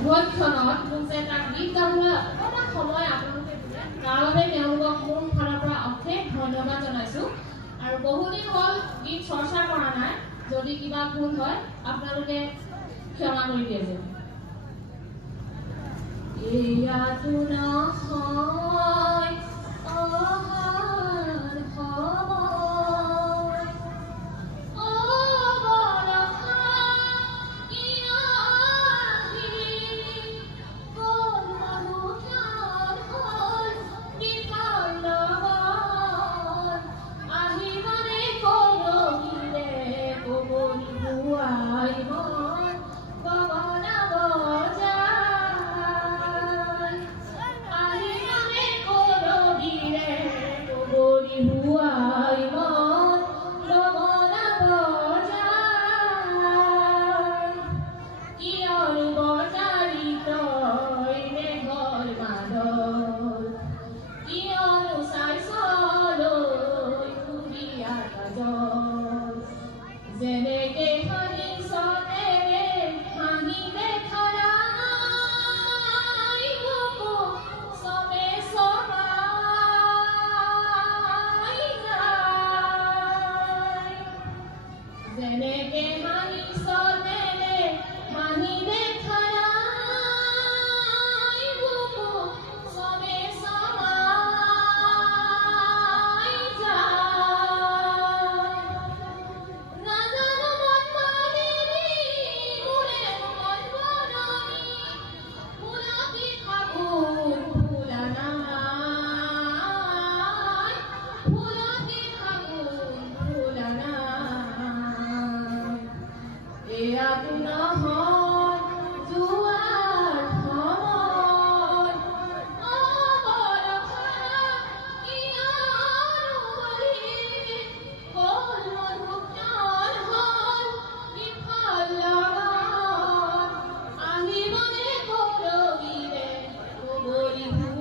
ভক্ষণত মোক যে এটা গীত গাবলৈ এটা সময় আপোনালোকে দিলে তাৰ বাবে তেওঁলোকক মোৰ ফালৰ পৰা অশেষ ধন্যবাদ জনাইছোঁ আৰু বহুদিন হ'ল গীত চৰ্চা কৰা নাই যদি কিবা ভুল হয় আপোনালোকে ক্ষমা কৰি দিয়ে যে এয়াতো নহয়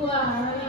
Why?